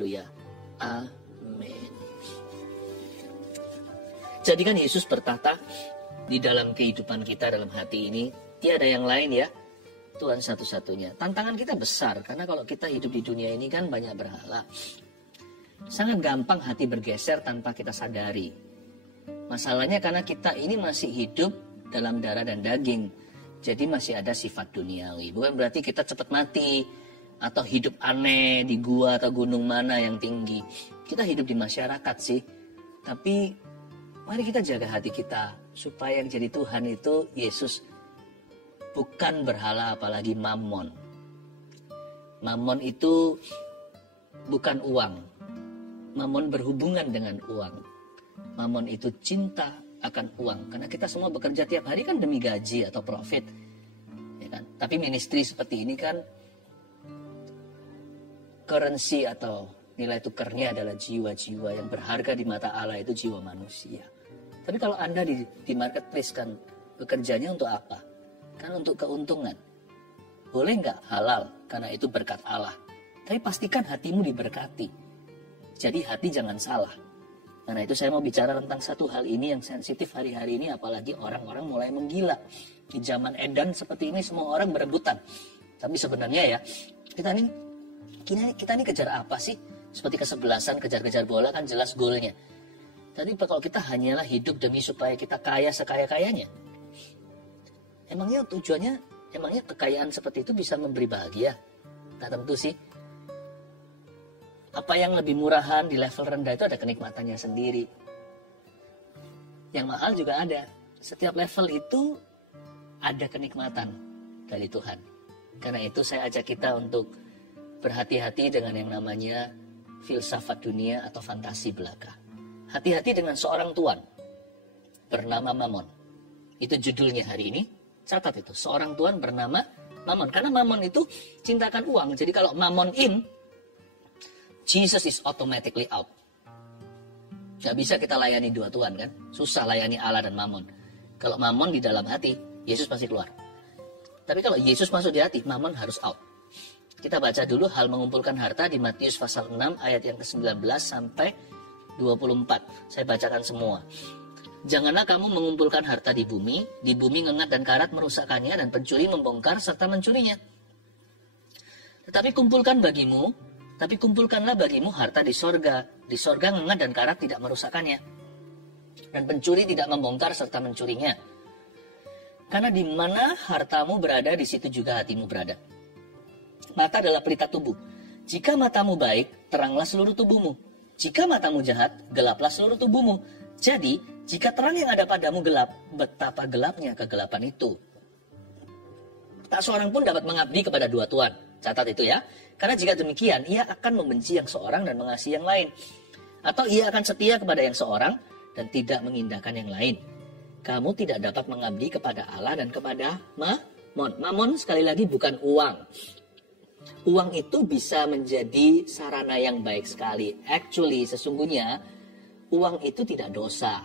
Haleluya. Amin. Jadikan Yesus bertata di dalam kehidupan kita, dalam hati ini. Tiada yang lain ya, Tuhan satu-satunya. Tantangan kita besar, karena kalau kita hidup di dunia ini kan banyak berhala. Sangat gampang hati bergeser tanpa kita sadari. Masalahnya karena kita ini masih hidup dalam darah dan daging. Jadi masih ada sifat duniawi. Bukan berarti kita cepat mati atau hidup aneh di gua atau gunung mana yang tinggi. Kita hidup di masyarakat sih. Tapi mari kita jaga hati kita supaya yang jadi Tuhan itu Yesus, bukan berhala apalagi mamon. Mamon itu bukan uang. Mamon berhubungan dengan uang. Mamon itu cinta akan uang. Karena kita semua bekerja tiap hari kan demi gaji atau profit. Ya kan? Tapi ministry seperti ini kan currency atau nilai tukarnya adalah jiwa-jiwa yang berharga di mata Allah, itu jiwa manusia. Tapi kalau Anda di marketplace kan bekerjanya untuk apa? Kan untuk keuntungan. Boleh nggak halal? Karena itu berkat Allah. Tapi pastikan hatimu diberkati. Jadi hati jangan salah. Karena itu saya mau bicara tentang satu hal ini yang sensitif hari-hari ini, apalagi orang-orang mulai menggila. Di zaman edan seperti ini semua orang berebutan. Tapi sebenarnya ya, kita ini kejar apa sih? Seperti kesebelasan kejar-kejar bola kan jelas golnya. Tapi kalau kita hanyalah hidup demi supaya kita kaya sekaya-kayanya. Emangnya tujuannya, emangnya kekayaan seperti itu bisa memberi bahagia? Tak tentu sih. Apa yang lebih murahan di level rendah itu ada kenikmatannya sendiri. Yang mahal juga ada. Setiap level itu ada kenikmatan dari Tuhan. Karena itu saya ajak kita untuk berhati-hati dengan yang namanya filsafat dunia atau fantasi belaka. Hati-hati dengan seorang tuan bernama Mamon. Itu judulnya hari ini. Catat itu, seorang tuan bernama Mamon. Karena Mamon itu cintakan uang. Jadi kalau Mamon in, Jesus is automatically out. Gak bisa kita layani dua tuan kan. Susah layani Allah dan Mamon. Kalau Mamon di dalam hati, Yesus pasti keluar. Tapi kalau Yesus masuk di hati, Mamon harus out. Kita baca dulu hal mengumpulkan harta di Matius pasal 6 ayat yang ke-19 sampai 24. Saya bacakan semua. Janganlah kamu mengumpulkan harta di bumi ngengat dan karat merusakkannya dan pencuri membongkar serta mencurinya. Tetapi kumpulkanlah bagimu harta di sorga ngengat dan karat tidak merusakkannya, dan pencuri tidak membongkar serta mencurinya. Karena di mana hartamu berada, di situ juga hatimu berada. Mata adalah pelita tubuh. Jika matamu baik, teranglah seluruh tubuhmu. Jika matamu jahat, gelaplah seluruh tubuhmu. Jadi, jika terang yang ada padamu gelap, betapa gelapnya kegelapan itu. Tak seorang pun dapat mengabdi kepada dua tuan. Catat itu ya. Karena jika demikian, ia akan membenci yang seorang dan mengasihi yang lain. Atau ia akan setia kepada yang seorang dan tidak mengindahkan yang lain. Kamu tidak dapat mengabdi kepada Allah dan kepada Mamon. Mamon sekali lagi bukan uang. Uang itu bisa menjadi sarana yang baik sekali. Actually, sesungguhnya uang itu tidak dosa.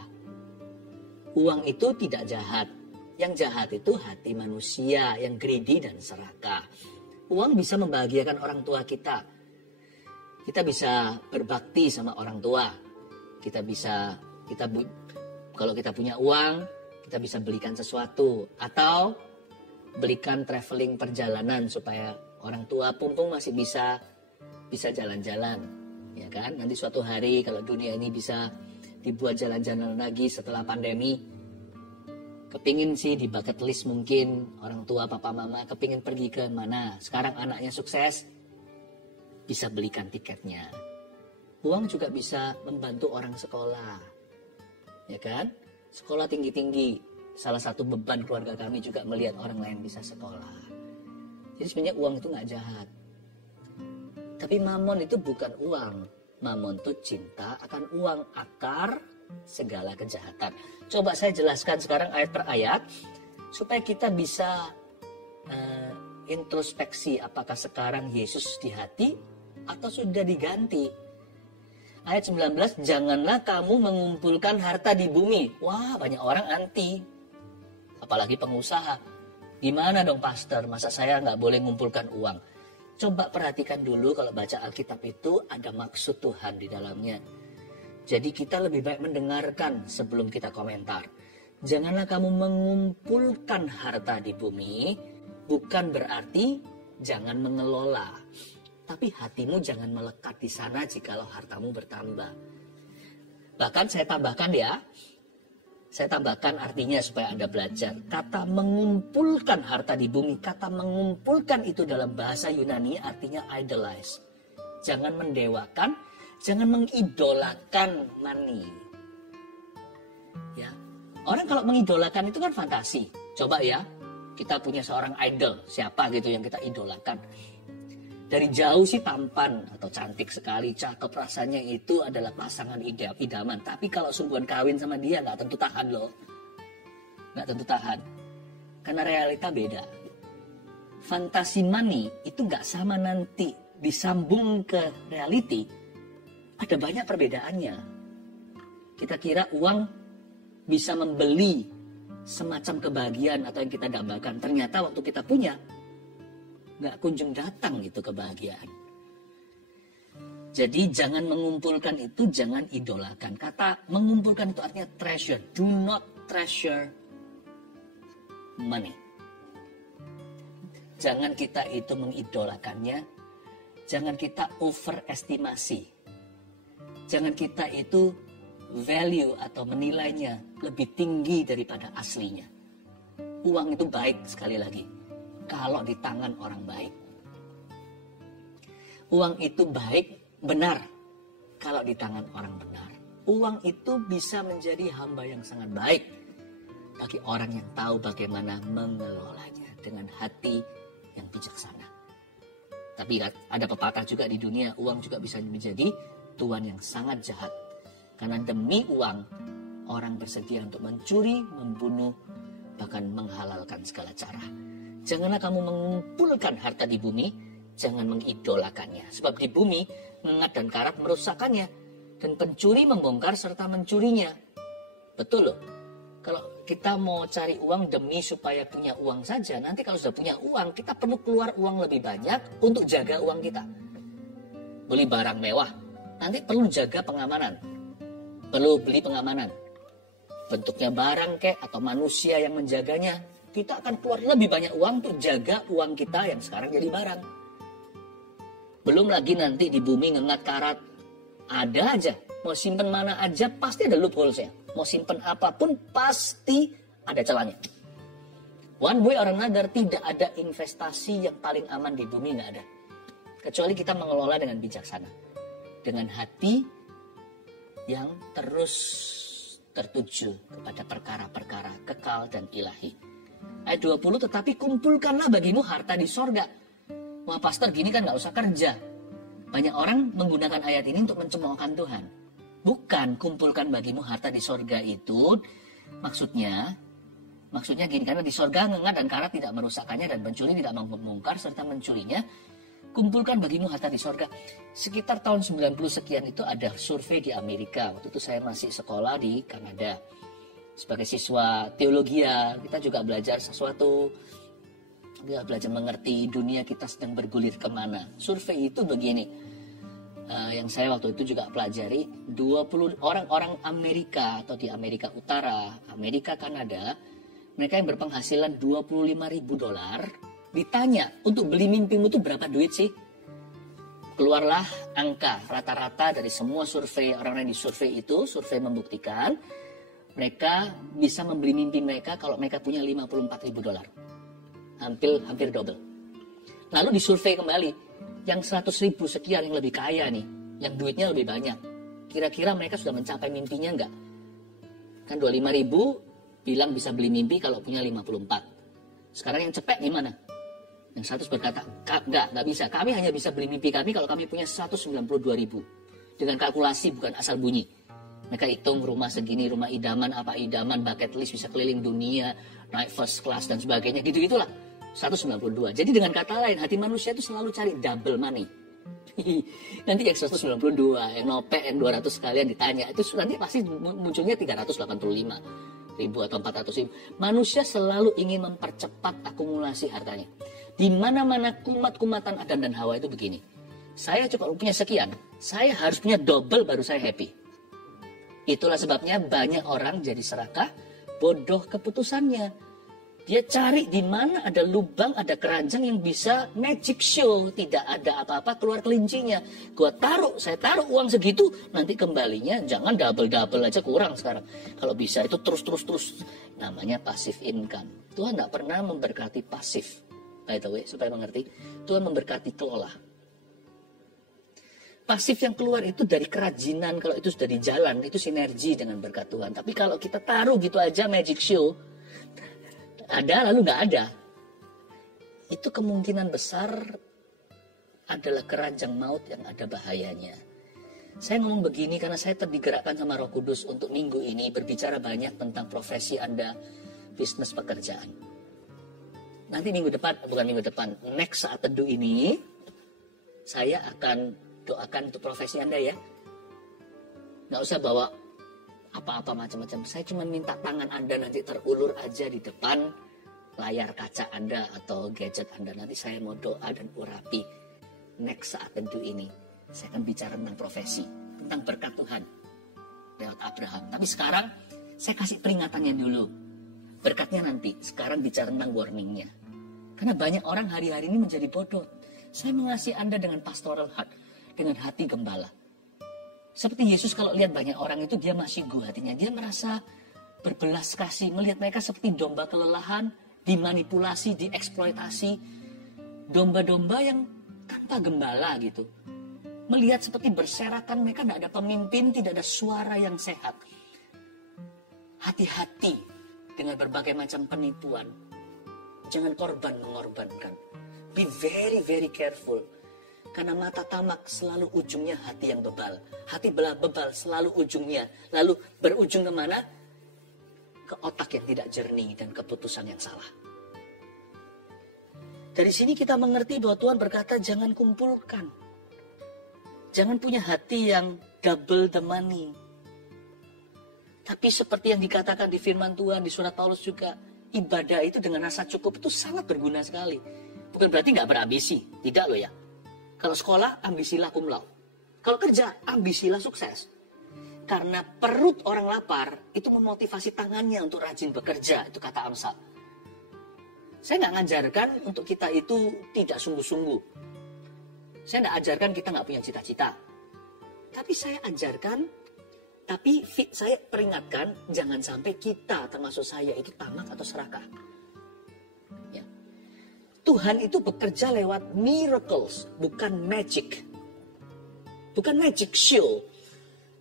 Uang itu tidak jahat. Yang jahat itu hati manusia yang greedy dan serakah. Uang bisa membahagiakan orang tua kita. Kita bisa berbakti sama orang tua. Kalau kita punya uang, kita bisa belikan sesuatu. Atau belikan traveling perjalanan supaya orang tua pumpung masih bisa jalan-jalan. Ya kan? Nanti suatu hari kalau dunia ini bisa dibuat jalan-jalan lagi setelah pandemi. Kepingin sih di bucket list mungkin orang tua papa mama kepingin pergi ke mana. Sekarang anaknya sukses, bisa belikan tiketnya. Uang juga bisa membantu orang sekolah. Ya kan? Sekolah tinggi-tinggi. Salah satu beban keluarga kami juga melihat orang lain bisa sekolah. Jadi sebenarnya uang itu gak jahat. Tapi mamon itu bukan uang. Mamon itu cinta akan uang, akar segala kejahatan. Coba saya jelaskan sekarang ayat per ayat supaya kita bisa introspeksi apakah sekarang Yesus di hati atau sudah diganti. Ayat 19, janganlah kamu mengumpulkan harta di bumi. Wah, banyak orang anti. Apalagi pengusaha. Gimana dong pastor, masa saya nggak boleh mengumpulkan uang? Coba perhatikan dulu kalau baca Alkitab itu ada maksud Tuhan di dalamnya. Jadi kita lebih baik mendengarkan sebelum kita komentar. Janganlah kamu mengumpulkan harta di bumi, bukan berarti jangan mengelola. Tapi hatimu jangan melekat di sana jikalau hartamu bertambah. Bahkan saya tambahkan ya, saya tambahkan artinya supaya Anda belajar. Kata mengumpulkan harta di bumi, kata mengumpulkan itu dalam bahasa Yunani artinya idolize. Jangan mendewakan, jangan mengidolakan money. Ya. Orang kalau mengidolakan itu kan fantasi. Coba ya, kita punya seorang idol, siapa gitu yang kita idolakan. Dari jauh sih tampan atau cantik sekali, cakep, rasanya itu adalah pasangan idaman. Tapi kalau sungguhan kawin sama dia nggak tentu tahan loh. Nggak tentu tahan. Karena realita beda. Fantasi money itu nggak sama nanti disambung ke reality. Ada banyak perbedaannya. Kita kira uang bisa membeli semacam kebahagiaan atau yang kita dambakan. Ternyata waktu kita punya, nggak kunjung datang itu kebahagiaan. Jadi jangan mengumpulkan itu, jangan idolakan. Kata mengumpulkan itu artinya treasure. Do not treasure money. Jangan kita itu mengidolakannya. Jangan kita overestimasi. Jangan kita itu value atau menilainya lebih tinggi daripada aslinya. Uang itu baik sekali lagi. Kalau di tangan orang baik. Uang itu baik, benar. Kalau di tangan orang benar. Uang itu bisa menjadi hamba yang sangat baik. Bagi orang yang tahu bagaimana mengelolanya. Dengan hati yang bijaksana. Tapi ada pepatah juga di dunia. Uang juga bisa menjadi tuan yang sangat jahat. Karena demi uang, orang bersedia untuk mencuri, membunuh, bahkan menghalalkan segala cara. Janganlah kamu mengumpulkan harta di bumi, jangan mengidolakannya. Sebab di bumi, ngengat dan karat merusakkannya. Dan pencuri membongkar serta mencurinya. Betul loh. Kalau kita mau cari uang demi supaya punya uang saja, nanti kalau sudah punya uang, kita perlu keluar uang lebih banyak untuk jaga uang kita. Beli barang mewah, nanti perlu jaga pengamanan. Perlu beli pengamanan. Bentuknya barang kek atau manusia yang menjaganya. Kita akan keluar lebih banyak uang untuk jaga uang kita yang sekarang jadi barang. Belum lagi nanti di bumi ngengat karat. Ada aja. Mau simpen mana aja pasti ada loopholes-nya. Mau simpen apapun pasti ada celahnya. One way or another tidak ada investasi yang paling aman di bumi, nggak ada. Kecuali kita mengelola dengan bijaksana. Dengan hati yang terus tertuju kepada perkara-perkara kekal dan ilahi. Ayat 20, tetapi kumpulkanlah bagimu harta di sorga. Wah pastor gini kan gak usah kerja. Banyak orang menggunakan ayat ini untuk mencemoohkan Tuhan. Bukan kumpulkan bagimu harta di sorga itu. Maksudnya gini, karena di sorga ngengat dan karat tidak merusakkannya dan pencuri tidak membongkar serta mencurinya. Kumpulkan bagimu harta di sorga. Sekitar tahun 90 sekian itu ada survei di Amerika. Waktu itu saya masih sekolah di Kanada. Sebagai siswa teologi kita juga belajar sesuatu. Kita belajar mengerti dunia kita sedang bergulir kemana. Survei itu begini. Yang saya waktu itu juga pelajari. 20 orang-orang Amerika atau di Amerika Utara, Amerika Kanada. Mereka yang berpenghasilan $25.000. Ditanya, untuk beli mimpimu itu berapa duit sih? Keluarlah angka rata-rata dari semua survei. Orang-orang yang disurvei itu, survei membuktikan mereka bisa membeli mimpi mereka kalau mereka punya $54.000. Hampir double. Lalu disurvei kembali, yang 100.000 sekian yang lebih kaya nih, yang duitnya lebih banyak. Kira-kira mereka sudah mencapai mimpinya enggak? Kan 25.000 bilang bisa beli mimpi kalau punya 54. Sekarang yang cepet gimana? Yang 100 berkata, enggak bisa. Kami hanya bisa beli mimpi kami kalau kami punya 192.000. Dengan kalkulasi bukan asal bunyi. Mereka hitung rumah segini, rumah idaman, apa idaman, bucket list, bisa keliling dunia, naik first class dan sebagainya, gitu-gitulah. 192. Jadi dengan kata lain, hati manusia itu selalu cari double money. Nanti yang 192, yang nopek, yang 200 sekalian ditanya, itu nanti pasti munculnya 385 ribu atau 400 ribu. Manusia selalu ingin mempercepat akumulasi hartanya. Di mana-mana kumat-kumatan Adam dan Hawa itu begini. Saya cukup punya sekian, saya harus punya double baru saya happy. Itulah sebabnya banyak orang jadi serakah, bodoh keputusannya. Dia cari di mana ada lubang, ada keranjang yang bisa magic show. Tidak ada apa-apa keluar kelincinya. Saya taruh uang segitu, nanti kembalinya jangan double-double aja, kurang sekarang. Kalau bisa itu terus. Namanya passive income. Tuhan tidak pernah memberkati pasif. By the way, supaya mengerti, Tuhan memberkati kelola. Pasif yang keluar itu dari kerajinan, kalau itu sudah di jalan, itu sinergi dengan berkat Tuhan. Tapi kalau kita taruh gitu aja magic show, ada lalu nggak ada, itu kemungkinan besar adalah keranjang maut yang ada bahayanya. Saya ngomong begini karena saya digerakkan sama Roh Kudus untuk minggu ini berbicara banyak tentang profesi Anda, bisnis pekerjaan. Nanti next saat teduh ini, saya akan doakan untuk profesi Anda ya. Nggak usah bawa apa-apa macam-macam. Saya cuma minta tangan Anda nanti terulur aja di depan layar kaca Anda atau gadget Anda. Nanti saya mau doa dan urapi next saat teduh ini. Saya akan bicara tentang profesi, tentang berkat Tuhan lewat Abraham. Tapi sekarang saya kasih peringatannya dulu. Berkatnya nanti, sekarang bicara tentang warningnya. Karena banyak orang hari-hari ini menjadi bodoh. Saya mengasihi Anda dengan pastoral heart, dengan hati gembala. Seperti Yesus kalau lihat banyak orang itu dia masih hatinya. Dia merasa berbelas kasih. Melihat mereka seperti domba kelelahan, dimanipulasi, dieksploitasi. Domba-domba yang tanpa gembala gitu. Melihat seperti berserakan, mereka tidak ada pemimpin, tidak ada suara yang sehat. Hati-hati dengan berbagai macam penipuan. Jangan korban mengorbankan. Be very, very careful. Karena mata tamak selalu ujungnya hati yang bebal. Hati bebal selalu ujungnya. Lalu berujung kemana? Ke otak yang tidak jernih dan keputusan yang salah. Dari sini kita mengerti bahwa Tuhan berkata jangan kumpulkan. Jangan punya hati yang double the money. Tapi seperti yang dikatakan di firman Tuhan, di surat Paulus juga, ibadah itu dengan rasa cukup itu sangat berguna sekali. Bukan berarti nggak berambisi. Tidak loh ya. Kalau sekolah, ambisilah cum laude. Kalau kerja, ambisilah sukses. Karena perut orang lapar, itu memotivasi tangannya untuk rajin bekerja. Itu kata Amsal. Saya nggak ngajarkan untuk kita itu tidak sungguh-sungguh. Saya nggak ajarkan kita nggak punya cita-cita. Tapi saya ajarkan, saya peringatkan, jangan sampai kita, termasuk saya, itu tamak atau serakah. Tuhan itu bekerja lewat miracles, bukan magic. Bukan magic show,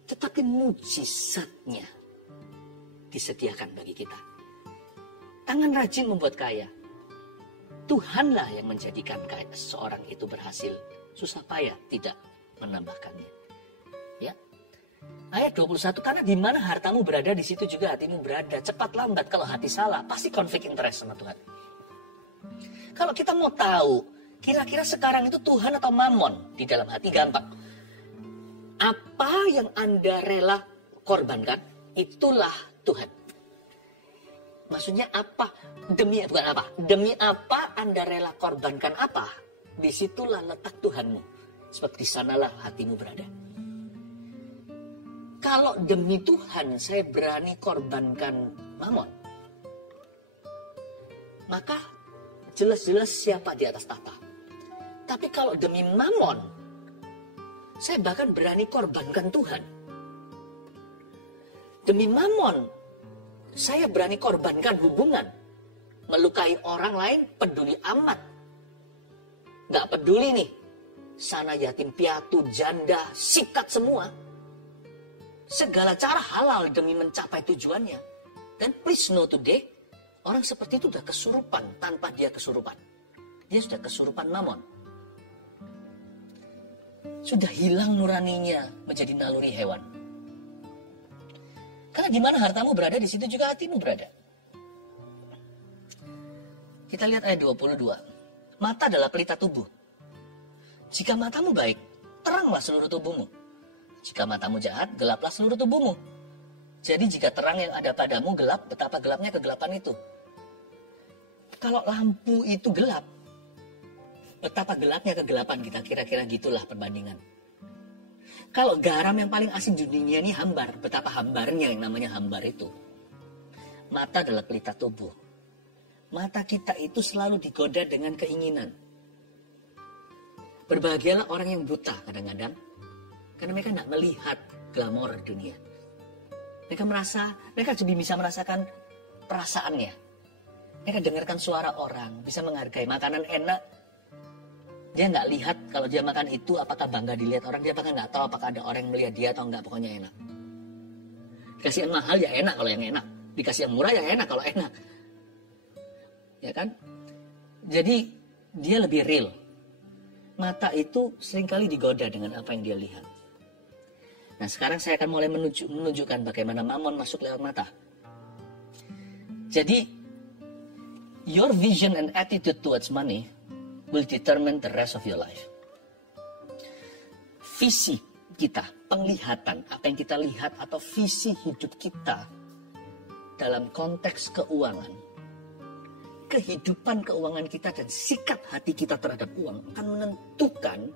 tetapi mujizatnya disediakan bagi kita. Tangan rajin membuat kaya. Tuhanlah yang menjadikan seorang itu berhasil. Susah payah tidak menambahkannya. Ya. Ayat 21, karena di mana hartamu berada, di situ juga hatimu berada. Cepat lambat kalau hati salah, pasti konflik interest sama Tuhan. Kalau kita mau tahu, kira-kira sekarang itu Tuhan atau Mammon di dalam hati, gampang. Apa yang Anda rela korbankan, itulah Tuhan. Maksudnya apa? Demi apa Anda rela korbankan apa? Disitulah letak Tuhanmu. Sebab di sanalah hatimu berada. Kalau demi Tuhan saya berani korbankan Mammon, maka jelas-jelas siapa di atas tahta. Tapi kalau demi Mammon, saya bahkan berani korbankan Tuhan. Demi Mammon, saya berani korbankan hubungan. Melukai orang lain, peduli amat. Gak peduli nih. Sana yatim piatu, janda, sikat semua. Segala cara halal demi mencapai tujuannya. Dan please know today, orang seperti itu sudah kesurupan tanpa dia kesurupan. Dia sudah kesurupan Mammon. Sudah hilang nuraninya menjadi naluri hewan. Karena di mana hartamu berada, di situ juga hatimu berada. Kita lihat ayat 22. Mata adalah pelita tubuh. Jika matamu baik, teranglah seluruh tubuhmu. Jika matamu jahat, gelaplah seluruh tubuhmu. Jadi jika terang yang ada padamu gelap, betapa gelapnya kegelapan itu. Kalau lampu itu gelap, Betapa gelapnya kegelapan kita, kira-kira gitulah perbandingan. Kalau garam yang paling asin di dunia ini hambar, betapa hambarnya yang namanya hambar itu. Mata adalah pelita tubuh. Mata kita itu selalu digoda dengan keinginan. Berbahagialah orang yang buta kadang-kadang, karena mereka tidak melihat glamor dunia. Mereka juga bisa merasakan perasaannya. Mereka dengarkan suara orang, bisa menghargai makanan enak. Dia nggak lihat kalau dia makan itu apakah bangga dilihat orang, dia bahkan nggak tahu apakah ada orang yang melihat dia atau enggak, pokoknya enak. Dikasih yang mahal ya enak kalau yang enak, dikasih yang murah ya enak kalau enak. Ya kan? Jadi dia lebih real. Mata itu seringkali digoda dengan apa yang dia lihat. Nah sekarang saya akan mulai menunjukkan bagaimana mamon masuk lewat mata. Jadi your vision and attitude towards money will determine the rest of your life. Visi kita, penglihatan, apa yang kita lihat atau visi hidup kita dalam konteks keuangan, kehidupan keuangan kita dan sikap hati kita terhadap uang akan menentukan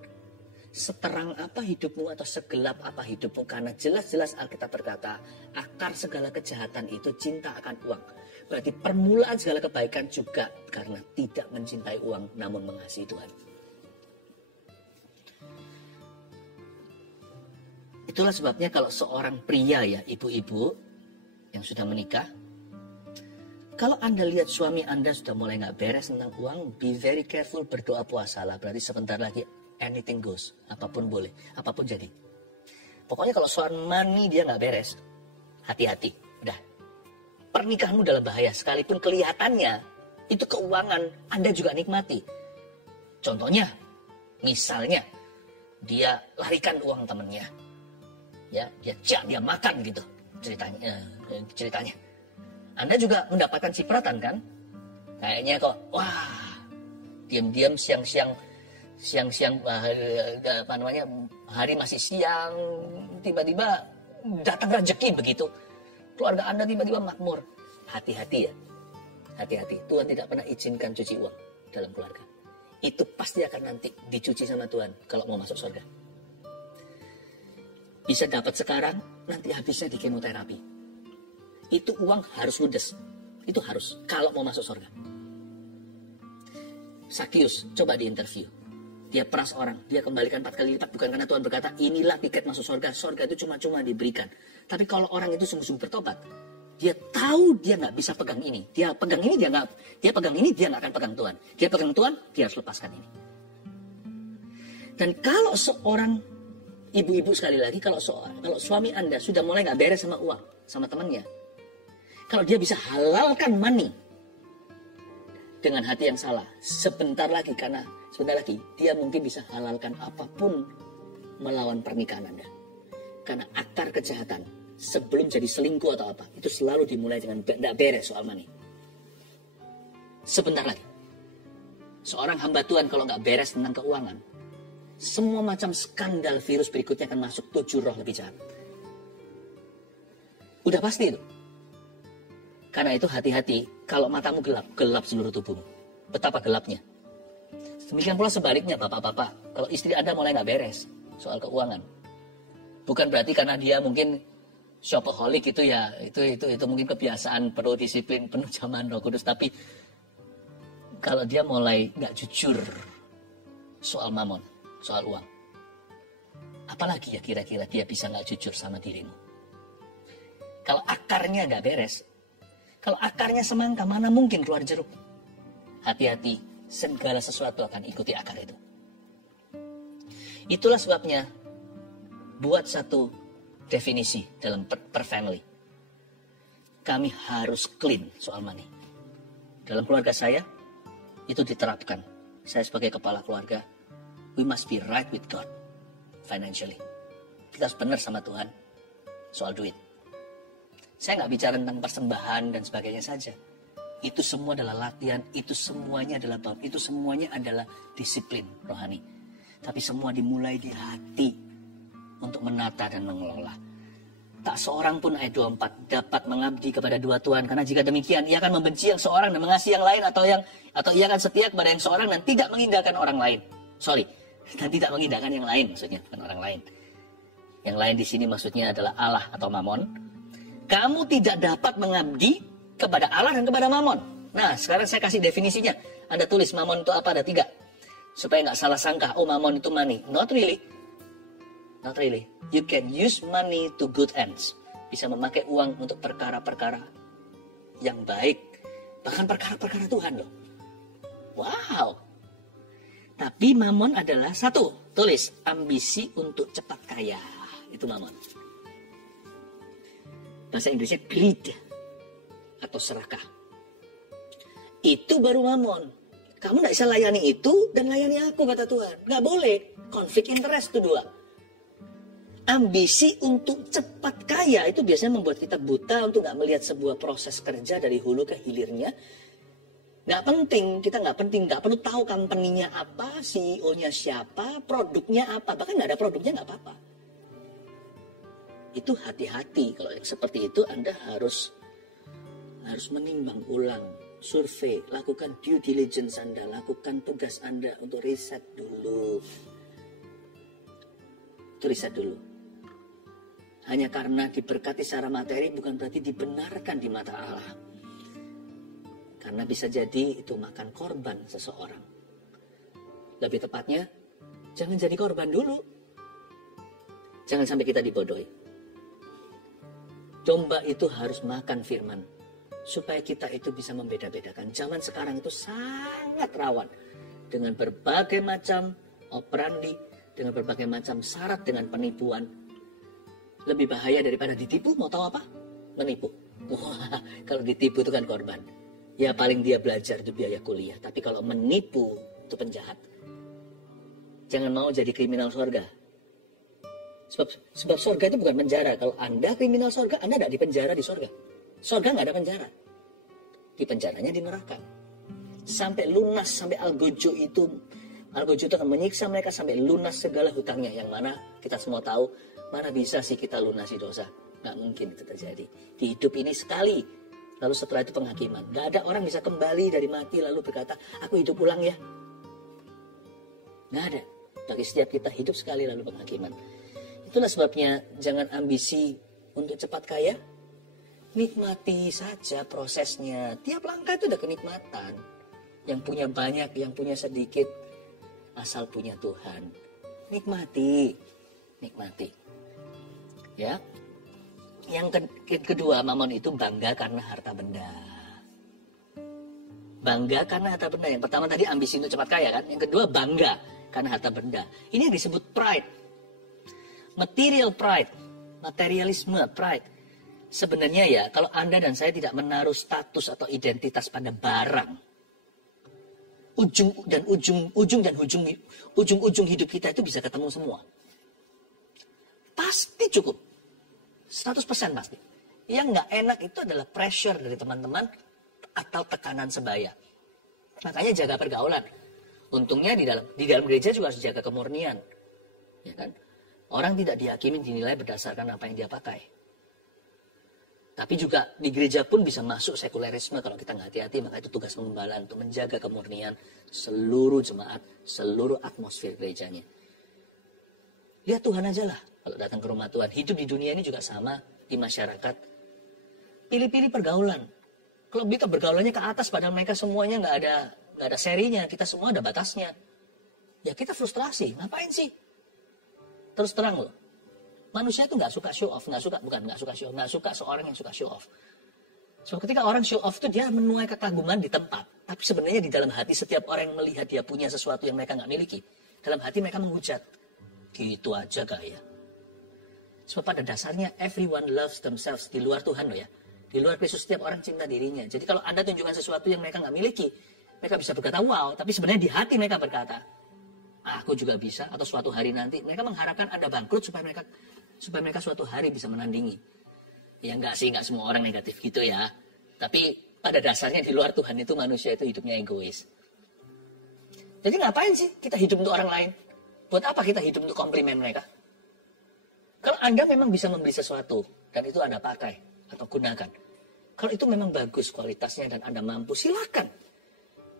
seterang apa hidupmu atau segelap apa hidupmu. Karena jelas-jelas Alkitab berkata, akar segala kejahatan itu cinta akan uang. Berarti permulaan segala kebaikan juga karena tidak mencintai uang namun mengasihi Tuhan. Itulah sebabnya kalau seorang pria ya, ibu-ibu yang sudah menikah, kalau Anda lihat suami Anda sudah mulai nggak beres tentang uang, be very careful, berdoa puasalah. Berarti sebentar lagi anything goes, apapun boleh, apapun jadi. Pokoknya kalau soal money dia nggak beres, hati-hati, udah. Pernikahanmu dalam bahaya, sekalipun kelihatannya itu keuangan Anda juga nikmati. Contohnya, misalnya dia larikan uang temennya, ya dia makan gitu ceritanya. Anda juga mendapatkan cipratan kan? Kayaknya kok, wah, diam-diam siang-siang apa namanya, hari masih siang, tiba-tiba datang rezeki begitu. Keluarga Anda tiba-tiba makmur. Hati-hati ya. Hati-hati. Tuhan tidak pernah izinkan cuci uang dalam keluarga. Itu pasti akan nanti dicuci sama Tuhan kalau mau masuk surga. Bisa dapat sekarang, nanti habisnya di kemoterapi. Itu uang harus ludes. Itu harus. Kalau mau masuk surga. Sakius, coba diinterview. Dia peras orang, dia kembalikan 4 kali lipat. Bukan karena Tuhan berkata, inilah tiket masuk surga. Surga itu cuma-cuma diberikan. Tapi kalau orang itu sungguh-sungguh bertobat, dia tahu dia nggak bisa pegang ini. Dia pegang ini, dia pegang ini, dia nggak akan pegang Tuhan. Dia pegang Tuhan, dia harus lepaskan ini. Dan kalau seorang ibu-ibu, sekali lagi, kalau suami Anda sudah mulai nggak beres sama uang, sama temannya, kalau dia bisa halalkan money dengan hati yang salah, sebentar lagi dia mungkin bisa halalkan apapun melawan pernikahan Anda. Karena akar kejahatan sebelum jadi selingkuh atau apa, itu selalu dimulai dengan tidak beres soal money. Sebentar lagi, seorang hamba Tuhan kalau nggak beres tentang keuangan, semua macam skandal virus berikutnya akan masuk 7 roh lebih jahat. Udah pasti itu. Karena itu hati-hati, kalau matamu gelap seluruh tubuhmu. Betapa gelapnya. Demikian pula sebaliknya bapak-bapak, kalau istri Anda mulai nggak beres soal keuangan, bukan berarti karena dia mungkin shopaholic itu ya, itu mungkin kebiasaan, perlu disiplin, penuh zaman Roh Kudus. Tapi kalau dia mulai nggak jujur soal mamon, soal uang, apalagi ya kira-kira dia bisa nggak jujur sama dirimu? Kalau akarnya nggak beres, kalau akarnya semangka, mana mungkin keluar jeruk? Hati-hati, segala sesuatu akan ikuti akar itu. Itulah sebabnya buat satu definisi dalam per family. Kami harus clean soal money. Dalam keluarga saya, itu diterapkan. Saya sebagai kepala keluarga, we must be right with God financially. Kita harus benar sama Tuhan soal duit. Saya nggak bicara tentang persembahan dan sebagainya saja. Itu semua adalah latihan, itu semuanya adalah disiplin rohani. Tapi semua dimulai di hati untuk menata dan mengelola. Tak seorang pun ayat 24 dapat mengabdi kepada dua Tuhan, karena jika demikian ia akan membenci yang seorang dan mengasihi yang lain, atau ia akan setia kepada yang seorang dan tidak mengindahkan orang lain. Dan tidak mengindahkan yang lain, maksudnya bukan orang lain. Yang lain di sini maksudnya adalah Allah atau Mamon. Kamu tidak dapat mengabdi kepada Allah dan kepada Mamon. Nah, sekarang saya kasih definisinya. Anda tulis Mamon itu apa, ada 3. Supaya nggak salah sangka, oh Mamon itu money. Not really. Not really. You can use money to good ends. Bisa memakai uang untuk perkara-perkara yang baik. Bahkan perkara-perkara Tuhan loh. Wow. Tapi Mamon adalah 1. Tulis, ambisi untuk cepat kaya. Itu Mamon. Bahasa Inggrisnya greed. Atau serakah. Itu baru Mamon. Kamu tidak bisa layani itu dan layani aku, kata Tuhan. Nggak boleh. Konflik interest itu 2. Ambisi untuk cepat kaya itu biasanya membuat kita buta untuk nggak melihat sebuah proses kerja dari hulu ke hilirnya. Nggak penting, kita nggak perlu tahu company-nya apa, CEO-nya siapa, produknya apa. Bahkan nggak ada produknya nggak apa-apa. Itu hati-hati. Kalau seperti itu Anda harus menimbang ulang, survei, lakukan due diligence Anda, lakukan tugas Anda untuk riset dulu. Itu riset dulu. Hanya karena diberkati secara materi bukan berarti dibenarkan di mata Allah. Karena bisa jadi itu makan korban seseorang. Lebih tepatnya, jangan jadi korban dulu. Jangan sampai kita dibodohi. Domba itu harus makan firman. Supaya kita itu bisa membeda-bedakan. Zaman sekarang itu sangat rawan. Dengan berbagai macam operandi. Dengan berbagai macam syarat dengan penipuan. Lebih bahaya daripada ditipu, mau tahu apa? Menipu. Wah, kalau ditipu itu kan korban. Ya paling dia belajar itu biaya kuliah. Tapi kalau menipu itu penjahat. Jangan mau jadi kriminal surga. Sebab surga itu bukan penjara. Kalau Anda kriminal surga, Anda tidak dipenjara di surga. Surga nggak ada penjara. Di penjaranya di neraka. Sampai lunas, sampai Algojo itu akan menyiksa mereka sampai lunas segala hutangnya. Yang mana kita semua tahu, mana bisa sih kita lunasi dosa. Nggak mungkin itu terjadi. Di hidup ini sekali. Lalu setelah itu penghakiman. Nggak ada orang bisa kembali dari mati lalu berkata, aku hidup ulang ya. Nggak ada. Bagi setiap kita hidup sekali lalu penghakiman. Itulah sebabnya jangan ambisi untuk cepat kaya. Nikmati saja prosesnya. Tiap langkah itu ada kenikmatan. Yang punya banyak, yang punya sedikit. Asal punya Tuhan. Nikmati. Nikmati. Ya. Yang kedua, Mamon itu bangga karena harta benda. Bangga karena harta benda. Yang pertama tadi ambisi untuk cepat kaya kan. Yang kedua bangga karena harta benda. Ini yang disebut pride. Material pride. Materialisme pride. Sebenarnya ya, kalau Anda dan saya tidak menaruh status atau identitas pada barang, ujung-ujung hidup kita itu bisa ketemu semua. Pasti cukup. 100% pasti. Yang nggak enak itu adalah pressure dari teman-teman atau tekanan sebaya. Makanya jaga pergaulan. Untungnya di dalam gereja juga harus jaga kemurnian. Ya kan? Orang tidak dihakimi dinilai berdasarkan apa yang dia pakai. Tapi juga di gereja pun bisa masuk sekulerisme kalau kita nggak hati-hati. Maka itu tugas pengembala untuk menjaga kemurnian seluruh jemaat, seluruh atmosfer gerejanya. Lihat Tuhan aja lah kalau datang ke rumah Tuhan. Hidup di dunia ini juga sama di masyarakat. Pilih-pilih pergaulan. Kalau kita bergaulannya ke atas padahal mereka semuanya nggak ada serinya. Kita semua ada batasnya. Ya kita frustrasi. Ngapain sih? Terus terang loh. Manusia itu nggak suka show off, nggak suka seorang yang suka show off. So ketika orang show off itu dia menuai kekaguman di tempat, tapi sebenarnya di dalam hati setiap orang yang melihat dia punya sesuatu yang mereka nggak miliki, dalam hati mereka menghujat, gitu aja gaya. Sebab pada dasarnya everyone loves themselves di luar Tuhan loh ya, di luar Kristus setiap orang cinta dirinya. Jadi kalau Anda tunjukkan sesuatu yang mereka nggak miliki, mereka bisa berkata wow, tapi sebenarnya di hati mereka berkata, aku juga bisa, atau suatu hari nanti mereka mengharapkan Anda bangkrut supaya mereka suatu hari bisa menandingi. Ya enggak semua orang negatif gitu ya. Tapi pada dasarnya di luar Tuhan itu manusia itu hidupnya egois. Jadi ngapain sih kita hidup untuk orang lain? Buat apa kita hidup untuk komplimen mereka? Kalau Anda memang bisa membeli sesuatu dan itu Anda pakai atau gunakan, kalau itu memang bagus kualitasnya dan Anda mampu, silakan.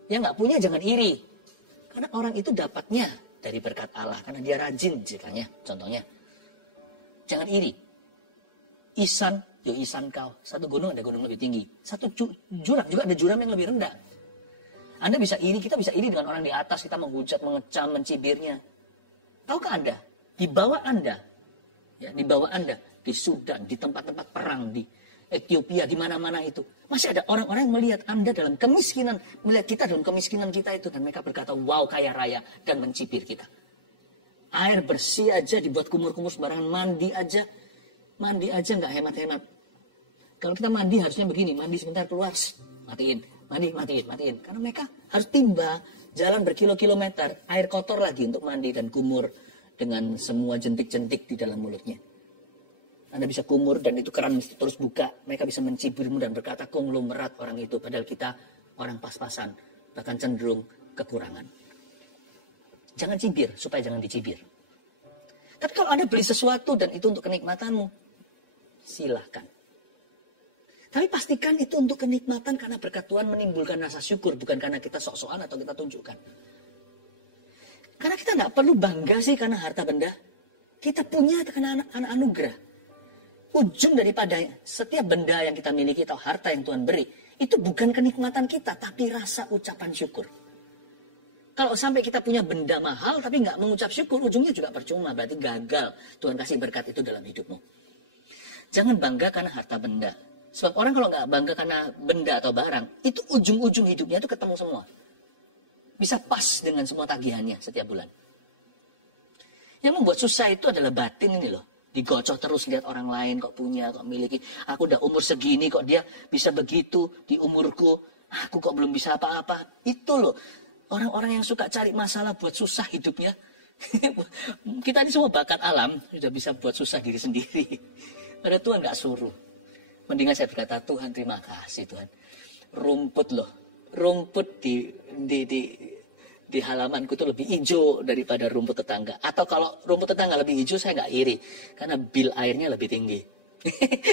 Yang nggak punya jangan iri. Karena orang itu dapatnya dari berkat Allah. Karena dia rajin ceritanya. Contohnya. Jangan iri. Isan, yo isan kau. Satu gunung ada gunung lebih tinggi. Satu jurang juga ada jurang yang lebih rendah. Anda bisa iri, kita bisa iri dengan orang di atas. Kita menghujat, mengecam, mencibirnya. Tahukah Anda? Di bawah Anda. Ya, di bawah Anda. Di Sudan, di tempat-tempat perang, di Ethiopia, di mana-mana itu. Masih ada orang-orang yang melihat Anda dalam kemiskinan, melihat kita dalam kemiskinan kita itu. Dan mereka berkata, wow kaya raya, dan mencibir kita. Air bersih aja, dibuat kumur-kumur sembarangan, mandi aja nggak hemat-hemat. Kalau kita mandi harusnya begini, mandi sebentar keluar, matiin. Karena mereka harus timba, jalan berkilo-kilometer, air kotor lagi untuk mandi dan kumur dengan semua jentik-jentik di dalam mulutnya. Anda bisa kumur dan itu keran terus buka. Mereka bisa mencibirmu dan berkata konglomerat orang itu. Padahal kita orang pas-pasan. Bahkan cenderung kekurangan. Jangan cibir supaya jangan dicibir. Tapi kalau Anda beli sesuatu dan itu untuk kenikmatanmu, silahkan. Tapi pastikan itu untuk kenikmatan karena berkat Tuhan menimbulkan rasa syukur. Bukan karena kita sok-sokan atau kita tunjukkan. Karena kita nggak perlu bangga sih karena harta benda. Kita punya karena anak anugerah. Ujung daripada setiap benda yang kita miliki atau harta yang Tuhan beri, itu bukan kenikmatan kita, tapi rasa ucapan syukur. Kalau sampai kita punya benda mahal, tapi nggak mengucap syukur, ujungnya juga percuma, berarti gagal Tuhan kasih berkat itu dalam hidupmu. Jangan bangga karena harta benda. Sebab orang kalau nggak bangga karena benda atau barang, itu ujung-ujung hidupnya itu ketemu semua. Bisa pas dengan semua tagihannya setiap bulan. Yang membuat susah itu adalah batin ini loh. Digocok terus lihat orang lain kok punya, kok miliki. Aku udah umur segini kok dia bisa begitu di umurku. Aku kok belum bisa apa-apa. Itu loh. Orang-orang yang suka cari masalah buat susah hidupnya. Kita ini semua bakat alam. Sudah bisa buat susah diri sendiri. Padahal Tuhan gak suruh. Mendingan saya berkata, Tuhan terima kasih Tuhan. Rumput loh. Rumput di halamanku itu lebih hijau daripada rumput tetangga. Atau kalau rumput tetangga lebih hijau, saya nggak iri. Karena bil airnya lebih tinggi.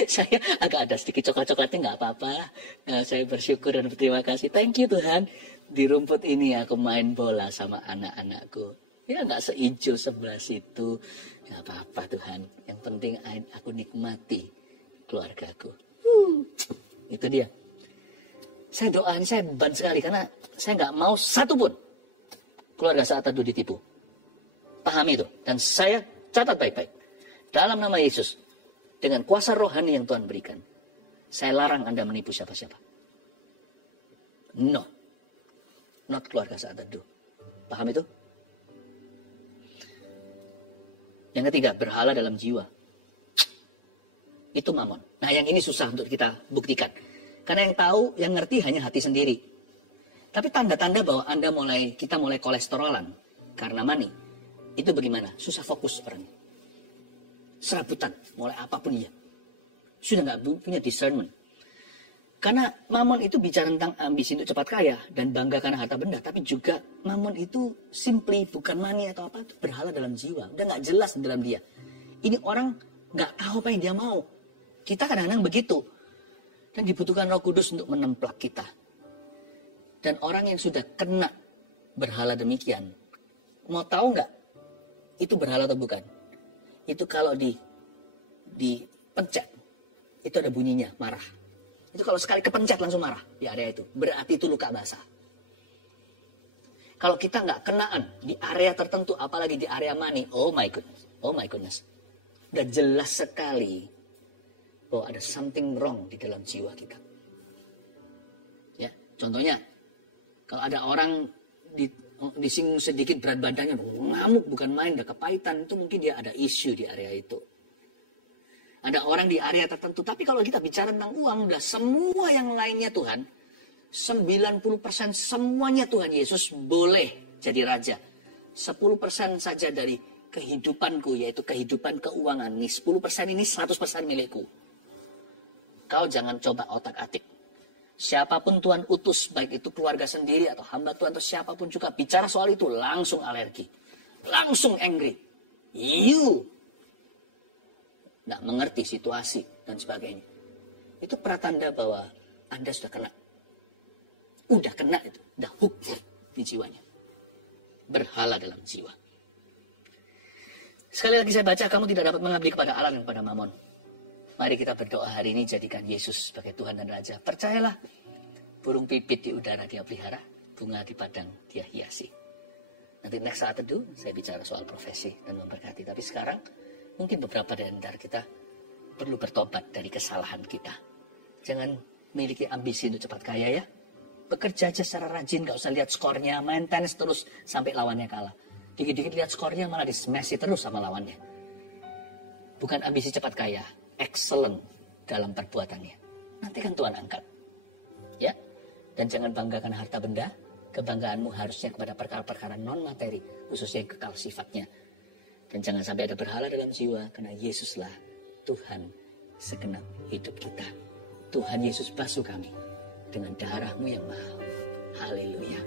Saya agak ada sedikit coklat-coklatnya nggak apa-apa. Nah, saya bersyukur dan berterima kasih. Thank you Tuhan. Di rumput ini aku main bola sama anak-anakku. Ya nggak sehijau sebelah situ. Nggak apa-apa Tuhan. Yang penting aku nikmati keluargaku. Itu dia. Saya doa ini saya beban sekali. Karena saya nggak mau satu pun keluarga saat teduh ditipu. Pahami itu. Dan saya catat baik-baik. Dalam nama Yesus. Dengan kuasa rohani yang Tuhan berikan. Saya larang Anda menipu siapa-siapa. No. Not keluarga saat teduh. Paham itu? Yang ketiga, berhala dalam jiwa. Itu mamon. Nah yang ini susah untuk kita buktikan. Karena yang tahu, yang ngerti hanya hati sendiri. Tapi tanda-tanda bahwa kita mulai kolesterolan karena money, itu bagaimana? Susah fokus orangnya. Serabutan, mulai apapun iya. Sudah nggak punya discernment. Karena mamon itu bicara tentang ambisi untuk cepat kaya dan bangga karena harta benda. Tapi juga mamon itu simply bukan money atau apa, itu berhala dalam jiwa. Udah nggak jelas dalam dia. Ini orang nggak tahu apa yang dia mau. Kita kadang-kadang begitu. Dan dibutuhkan Roh Kudus untuk menemplak kita. Dan orang yang sudah kena berhala demikian, mau tahu nggak itu berhala atau bukan? Itu kalau dipencet, itu ada bunyinya, marah. Itu kalau sekali kepencet langsung marah di area itu, berarti itu luka basah. Kalau kita nggak kenaan di area tertentu, apalagi di area money, oh my goodness. Udah jelas sekali bahwa ada something wrong di dalam jiwa kita. Ya, contohnya, kalau ada orang disinggung sedikit berat badannya, ngamuk bukan main, udah kepahitan, itu mungkin dia ada isu di area itu. Ada orang di area tertentu, tapi kalau kita bicara tentang uang, udah semua yang lainnya Tuhan, 90% semuanya Tuhan Yesus boleh jadi raja. 10% saja dari kehidupanku, yaitu kehidupan keuangan. Nih 10% ini 100% milikku. Kau jangan coba otak-atik. Siapapun Tuhan utus, baik itu keluarga sendiri atau hamba Tuhan atau siapapun juga bicara soal itu langsung alergi, langsung angry. nggak mengerti situasi, dan sebagainya. Itu pratanda bahwa Anda sudah kena. Udah kena itu, udah hook di jiwanya. Berhala dalam jiwa. Sekali lagi saya baca, kamu tidak dapat mengabdi kepada Allah dan kepada Mamon. Mari kita berdoa hari ini, jadikan Yesus sebagai Tuhan dan Raja. Percayalah, burung pipit di udara dia pelihara, bunga di padang dia hiasi. Nanti next saat teduh, saya bicara soal profesi dan memberkati. Tapi sekarang, mungkin beberapa dari antara kita perlu bertobat dari kesalahan kita. Jangan memiliki ambisi untuk cepat kaya ya. Bekerja aja secara rajin, gak usah lihat skornya, main tenis terus sampai lawannya kalah. Dikit-dikit lihat skornya malah di-smash terus sama lawannya. Bukan ambisi cepat kaya, excellent dalam perbuatannya. Nanti kan Tuhan angkat. Ya. Dan jangan banggakan harta benda, kebanggaanmu harusnya kepada perkara-perkara non-materi, khususnya yang kekal sifatnya. Dan jangan sampai ada berhala dalam jiwa, karena Yesuslah Tuhan segenap hidup kita. Tuhan Yesus basuh kami dengan darah-Mu yang mahal. Haleluya.